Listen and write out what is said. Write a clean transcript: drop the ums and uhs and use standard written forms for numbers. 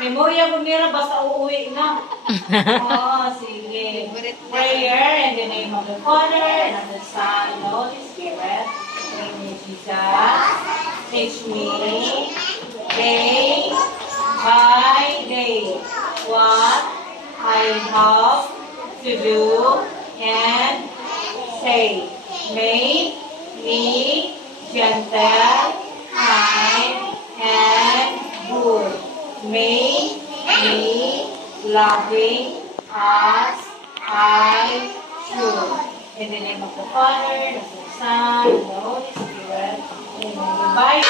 Memorya ko nila, basta uuwi na. Oh, sige. Prayer in the name of the Father, and of the Son, and the Holy Spirit. Amen, Jesus. Teach me day by day what I have to do and say. Make me gentle, kind, and good. Make me loving as I should. In the name of the Father, of the Son, and the Holy Spirit. Amen. Bye.